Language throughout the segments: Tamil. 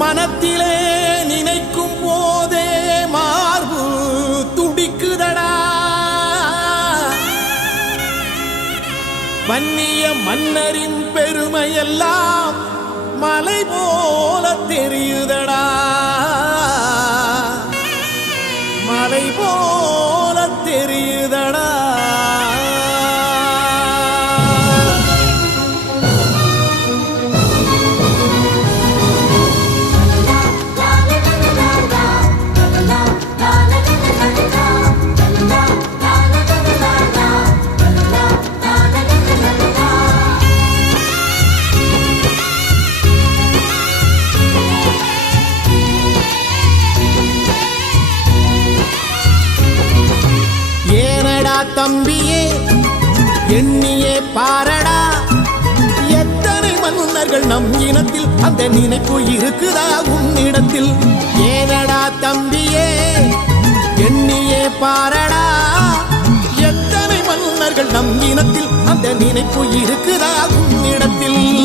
மனத்திலே நினைக்கும் போதே மார்பு துடிக்குதடா. வன்னிய மன்னரின் பெருமையெல்லாம் மலை போல தெரியுதடா. மலை போல தம்பியே எண்ணியே பாரடா. எத்தனை மன்னர்கள் நம் இனத்தில் அந்த நினைப்பு இருக்குதா உன்னிடத்தில்? ஏனடா தம்பியே எண்ணியே பாரடா. எத்தனை மன்னர்கள் நம் இனத்தில் அந்த நினைப்பு இருக்குதா உன்னிடத்தில்?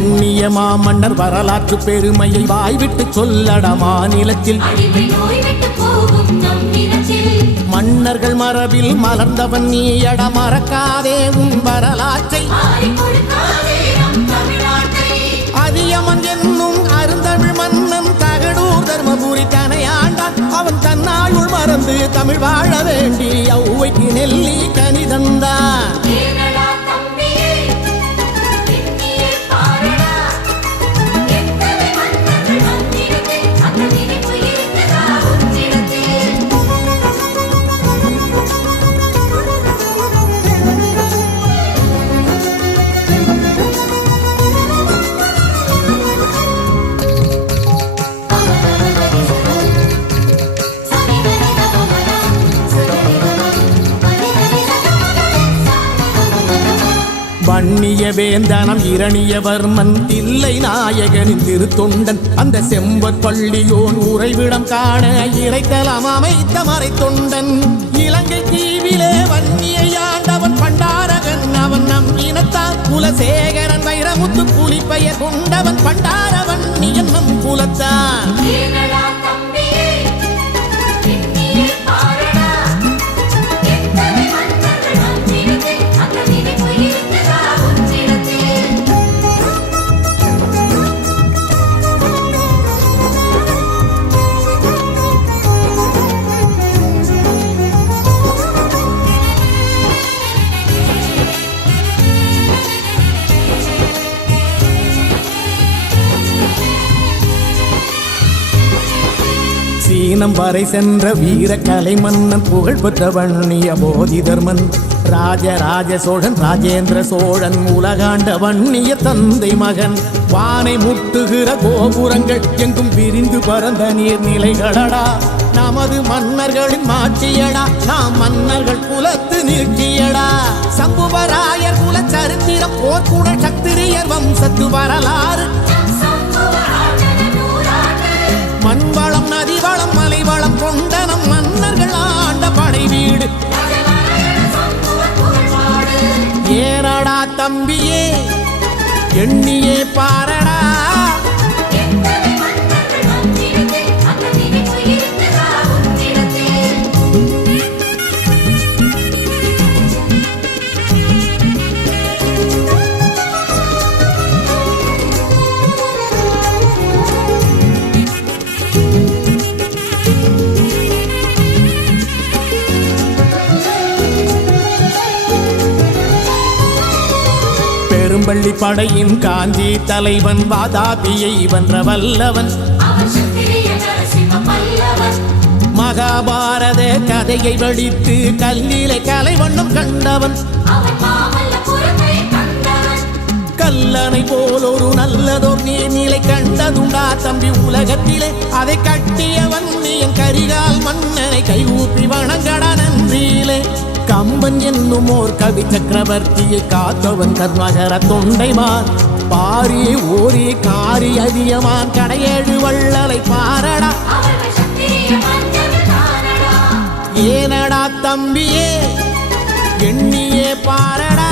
வன்னிய மாமன்னர் வரலாற்று பெருமையை வாய்விட்டு சொல்லட மாநிலத்தில். மன்னர்கள் மரபில் மலர்ந்தவன் நீயட மறக்காதே உன் வரலாற்றை. அதியமன் என்னும் அருந்தமிழ் மன்னன் தகடூர் தர்மபுரி தனையாண்டான். அவன் தன்னாயுள் மறந்து தமிழ் வாழ வேண்டி ஔவைக்கு நெல்லி வன்னிய வேந்தனம் இரணியவர்மன் தில்லை நாயகனின் திருத்தொண்டன். அந்த செம்பற் பள்ளியோன் உறைவிடம் காண இறைத்தலம் அமைத்த மறைத்தொண்டன். இலங்கை தீவிலே வன்னியை ஆண்டவன் பண்டாரகன். அவன் நம் இனத்தான் குலசேகரன் வைரமுத்து புலிப்பெயர் கொண்டவன். பண்டாரவன் நீ என்னும் குலத்தான் சீனம் வரை சென்ற வீர கலை மன்னன் புகழ் பெற்ற வன்னிய போதிதர்மன். ராஜராஜ சோழன் ராஜேந்திர சோழன் உலகாண்ட வன்னிய தந்தை மகன். வானை முட்டுகிற கோபுரங்கள் எங்கும் விரிந்து பறந்த நீர்நிலைகளடா. நமது மன்னர்களின் மாட்சியடா நாம் மன்னர்கள் குலத்து நீட்சியடா சம்புவராயர் குல சரித்திரம் போர்க்குட சத்திரியர் வம்சத்து வரலாறு. எண்ணியே பாரடா பெரும்பள்ளி படையின் காஞ்சி தலைவன் வாதாபியை வென்ற வல்லவன் மகாபாரத கதையை வடித்து கல்லிலை கலைவண்ணம் கண்டவன். அவன் கல்லணை போல் ஒரு நல்லதோர் நீர்நிலை கண்டதுண்டா தம்பி உலகத்திலே. அதை கட்டியவன் என் கரிகால் மன்னனை கைகூப்பி வணங்கட நன்றியிலே. கம்பன் என்னும் ஓர் கவி சக்கரவர்த்தியை காத்தவன் கர்மகர தொண்டைமான். பாரி ஓரி காரி அதியமான் கடையேழு வள்ளலை பாரடா. ஏனடா தம்பியே எண்ணியே பாரடா.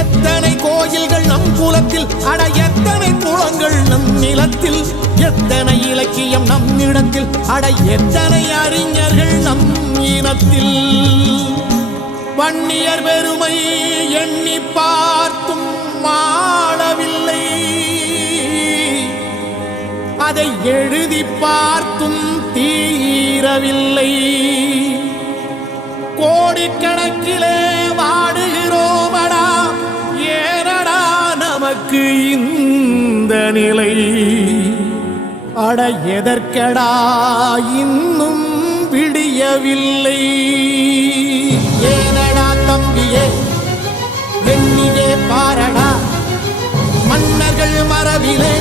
எத்தனை கோயில்கள் நம் குலத்தில்? அட எத்தனை குளங்கள் நம் நிலத்தில்? எத்தனை இலக்கியம் நம் இடத்தில்? அட எத்தனை அறிஞர்கள் நம் இனத்தில்? வன்னியர் பெருமை எண்ணி பார்த்தும் மாளவில்லை அதை எழுதி பார்த்தும் தீரவில்லை. கோடிக்கணக்கிலே நமக்கு இந்த நிலை. அட எதற்கடா இன்னும் விடியவில்லை. ஏனடா தம்பியே எண்ணியே பாரடா. மன்னர்கள் மரபிலே